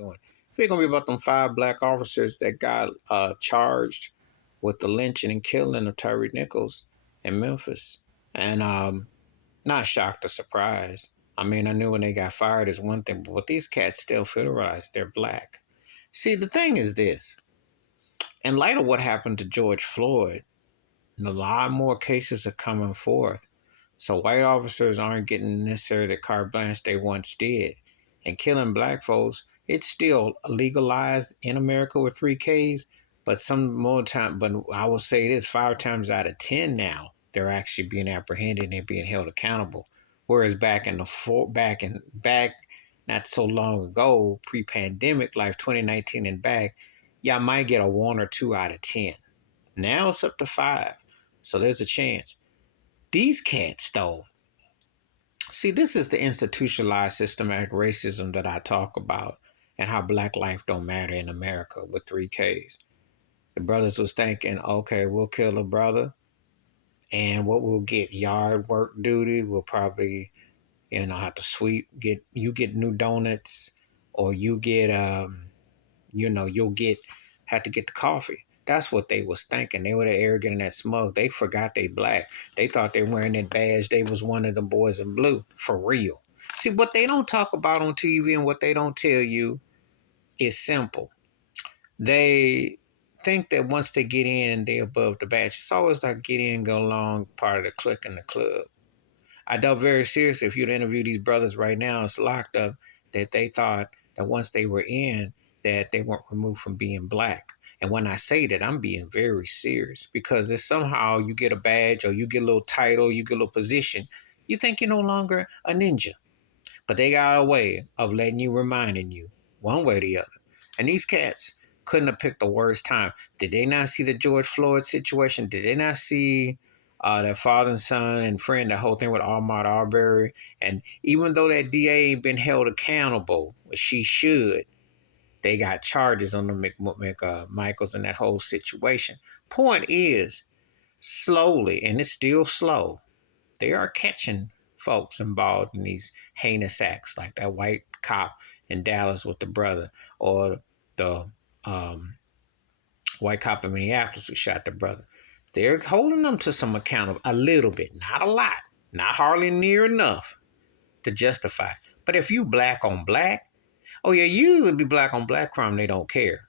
doing. We're gonna be about them 5 black officers that got charged with the lynching and killing of Tyrie Nichols in Memphis. And not shocked or surprised. I mean, I knew when they got fired is one thing, but these cats still federalized, they're black. See, the thing is this: in light of what happened to George Floyd, a lot more cases are coming forth. So white officers aren't getting necessarily the carte blanche they once did. And killing black folks, it's still legalized in America with 3Ks, but some more time, but I will say this, 5 times out of 10 now, they're actually being apprehended and being held accountable. Whereas back not so long ago, pre-pandemic, like 2019 and back, y'all might get a 1 or 2 out of 10. Now it's up to 5. So there's a chance. These cats, though, see, this is the institutionalized systematic racism that I talk about and how black life don't matter in America with 3Ks. The brothers was thinking, okay, we'll kill a brother and what we'll get yard work duty. We'll probably, have to sweep, you get new donuts or you get, you'll have to get the coffee. That's what they was thinking. They were that arrogant and that smug. They forgot they black. They thought they wearing that badge. They was one of the boys in blue. For real. See, what they don't talk about on TV and what they don't tell you is simple. They think that once they get in, they above the badge. It's always like get in, go along, part of the clique in the club. I doubt very seriously if you'd interview these brothers right now, it's locked up, that they thought that once they were in, that they weren't removed from being black. And when I say that, I'm being very serious because if somehow you get a badge or you get a little title, you get a little position, you think you're no longer a ninja. But they got a way of letting you, reminding you, one way or the other. And these cats couldn't have picked the worst time. Did they not see the George Floyd situation? Did they not see their father and son and friend, the whole thing with Ahmaud Arbery? And even though that DA ain't been held accountable, which she should, they got charges on the Michaels and that whole situation. Point is, slowly, and it's still slow, they are catching folks involved in these heinous acts, like that white cop in Dallas with the brother, or the white cop in Minneapolis who shot the brother. They're holding them to some account of a little bit, not a lot, not hardly near enough to justify. But if you black on black, oh yeah, usually be black on black crime, they don't care.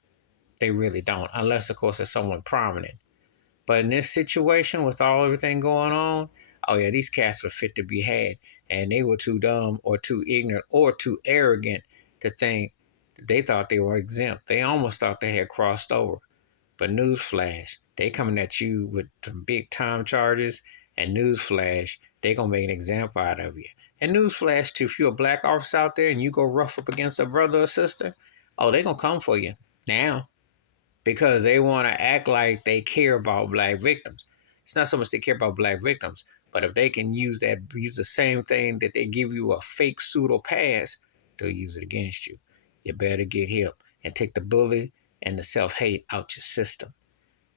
They really don't, unless of course it's someone prominent. But in this situation with everything going on, oh yeah, these cats were fit to be had. And they were too dumb or too ignorant or too arrogant to think that they thought they were exempt. They almost thought they had crossed over. But newsflash, they coming at you with some big time charges, and newsflash, they gonna make an example out of you. And newsflash too, if you're a black officer out there and you go rough up against a brother or sister, oh, they gonna come for you now because they want to act like they care about black victims. It's not so much they care about black victims, but if they can use the same thing that they give you a fake pseudo pass, they'll use it against you. You better get hip and take the bully and the self-hate out your system.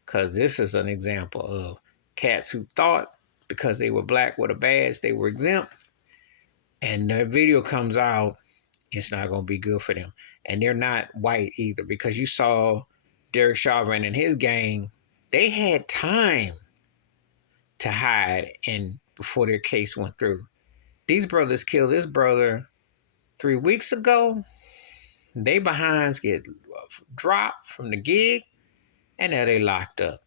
Because this is an example of cats who thought because they were black with a badge, they were exempt. And their video comes out, it's not going to be good for them. And they're not white either, because you saw Derek Chauvin and his gang, they had time to hide and before their case went through. These brothers killed this brother 3 weeks ago. They behinds get dropped from the gig, and now they locked up,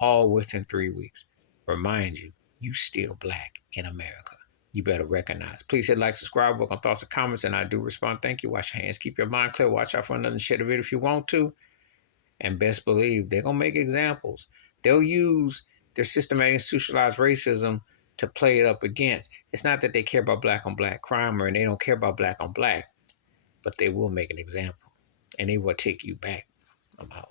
all within 3 weeks. Remind you, you still black in America. You better recognize. Please hit like, subscribe, work on thoughts and comments, and I do respond. Thank you. Wash your hands. Keep your mind clear. Watch out for another share the video if you want to. And best believe they're going to make examples. They'll use their systematic institutionalized racism to play it up against. It's not that they care about black on black crime or they don't care about black on black, but they will make an example and they will take you back. I'm out.